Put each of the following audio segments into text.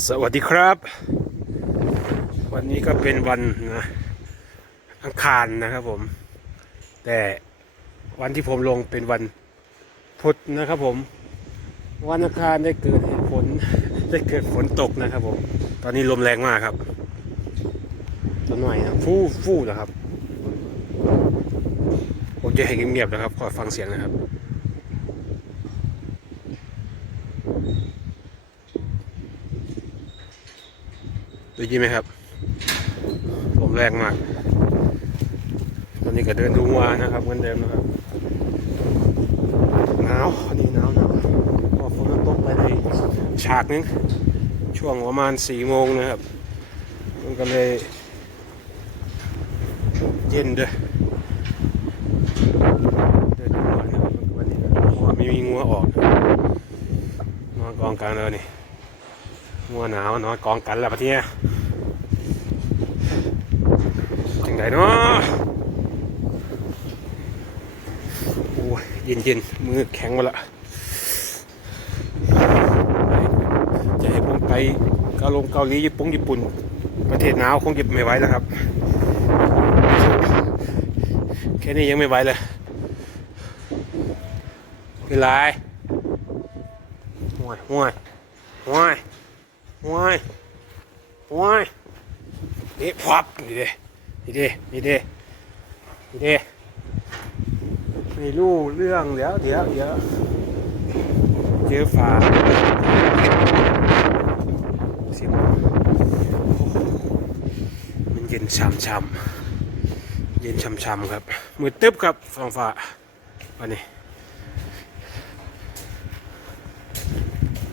สวัสดีครับ วันนี้ก็เป็นวันนะอังคารนะครับผม แต่วันที่ผมลงเป็นวันพุธนะครับผม วันอังคารได้เกิดฝนได้เกิดฝนตกนะครับผม ตอนนี้ลมแรงมากครับต้นไม้นะฟู่ฟู่นะครับผมจะให้เงียบๆนะครับขอฟังเสียงนะครับ ได้ยินไหมครับผมแรงมากตอนนี้ก็เดินดูวัวนะครับเหมือนเดิมนะครับหนาวอันนี้หนาวหนาวพอฝนตกไปในฉากนึงช่วงประมาณสี่โมงนะครับ มันก็เลยเย็นด้วยเดินดูวัวนะครับวันนี้วัวไม่มีงัวออกมากองกลางเลยนี่งัวหนาวนอนกองกันแล้วปะเทียจังไดเนาะโอ้ ยเย็นเย็นๆมือแข็งมาละจะให้ผมไปเกาลงเกาหลีญี่ปุ่งญี่ปุ่น ประเทศหนาวคงจะไม่ไหวแล้วครับ แค่นี้ยังไม่ไหวเลยเป็นไรห่วยห่วยห่วยว้ายว้ายนี่พับนี่เด้นี่เด้นี่เด้นี่เด้ ไม่รู้เรื่องเดี๋ยวเดี๋ยวเดี๋ยวเจอฝาเสียงมันเย็นช่ำช่ำๆเย็นช่ำช่ำๆครับมือตึ๊บครับฟังฟ้าวันนี้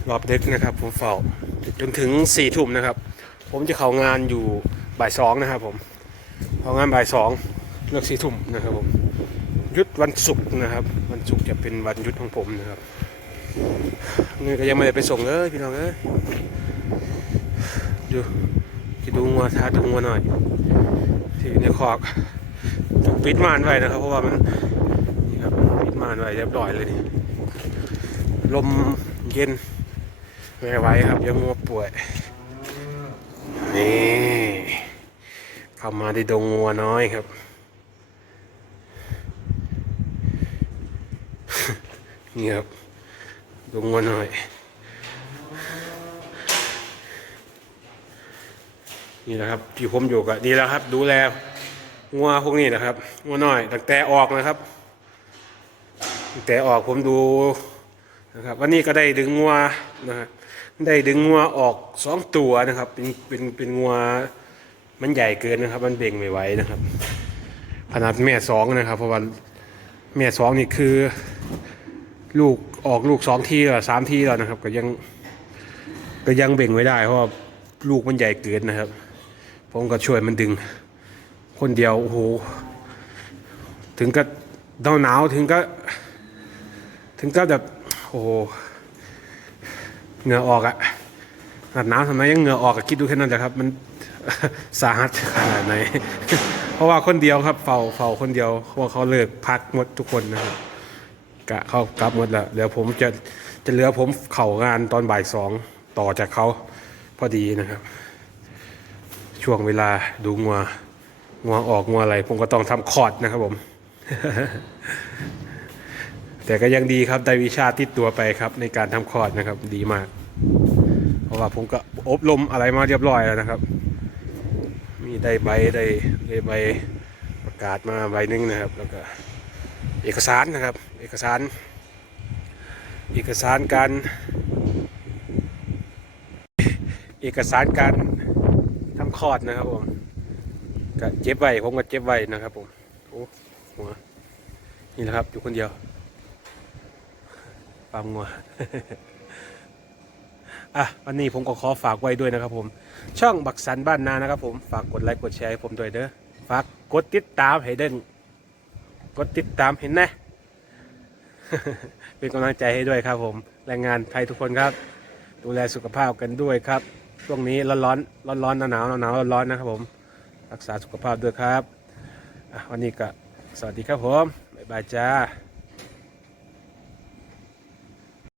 รอบดึกนะครับผมเฝ้าจนถึงสี่ทุ่มนะครับ ผมจะเข้างานอยู่บ่ายสองนะครับผมเข้างานบ่ายสองเลิกสี่ทุ่มนะครับผม ยุดวันศุกร์นะครับ วันศุกร์จะเป็นวันหยุดของผมนะครับเงินก็ยังไม่ได้ไปส่งเลยพี่น้องเอ้ยดูจะดูงัวท้าดูงัวหน่อยที่ในคอกถูกปิดม่านไว้นะครับเพราะว่ามันนี่ครับปิดม่านไว้เรียบร้อยเลยนี่ลมเย็นไม่ไหวครับยังงัวป่วยนี่เข้ามาในดงงัวน้อยครับ นี่ครับดงงัวน้อย นี่แหละครับ ที่ผมอยู่กับนี่แหละครับ ดูแลงัวพวกนี้นะครับงัวน้อยตั้งแต่ออกนะครับตั้งแต่ออกผมดูนะครับ วันนี้ก็ได้ดึงงัวนะครับได้ดึงงัวออกสองตัวนะครับ เป็นเป็นเป็นงัวมันใหญ่เกินนะครับ มันเบ่งไม่ไหวนะครับขนาดแม่สองนะครับ เพราะว่าแม่สองนี่คือ ลูกออกลูกสองทีแล้วสามทีแล้วนะครับ ก็ยังก็ยังเบ่งไม่ได้ เพราะว่าลูกมันใหญ่เกินนะครับ ผมก็ช่วยมันดึง คนเดียวโอ้โหถึงก็หนาวหนาวถึงก็ ถึงก็แบบโอ้โหเหงื่อออกอะอาบน้ำทำไมยังเหงื่อออกอะคิดดูแค่นั้นแหละครับ มันสาหัสขนาดไหน เพราะว่าคนเดียวครับเฝ้าเฝ้าคนเดียวเพราะว่าเขาเลิกพักหมดทุกคนนะครับ กะเขากลับหมดแล้วเดี๋ยวผมจะจะเหลือผมเข่างานตอนบ่ายสองต่อจากเขาพอดีนะครับ ช่วงเวลาดูงัวงัวออกงัวอะไร ผมก็ต้องทำคอร์ดนะครับผม แต่ก็ยังดีครับได้วิชาติดตัวไปครับ ในการทำคอร์ดนะครับ ดีมาก เพราะว่าผมก็อบรมอะไรมาเรียบร้อยแล้วนะครับ มีได้ใบได้ได้ใบประกาศมาใบหนึงนะครับ แล้วก็เอกสารนะครับ เอกสาร เอกสารการ เอกสารการทำคอดนะครับผมก็เจ็บไว้ผมก็เจ็บไว้นะครับผมโอ้หัวนี่แหละครับอยู่คนเดียวปามงัวอะวันนี้ผมก็ขอฝากไว้ด้วยนะครับผม ช่องบักสันบ้านนานะครับผมฝากกดไลค์กดแชร์ให้ผมด้วยเด้อฝากกดติดตามให้เด้งกดติดตามเห็นนะ เป็นกำลังใจให้ด้วยครับผม แรงงานไทยทุกคนครับ ดูแลสุขภาพกันด้วยครับช่วงนี้ร้อนร้อนร้อนร้อนหนาวหนาวหนาวร้อนร้อนนะครับผม รักษาสุขภาพด้วยครับ วันนี้ก็สวัสดีครับผม บ๊ายบายจ้า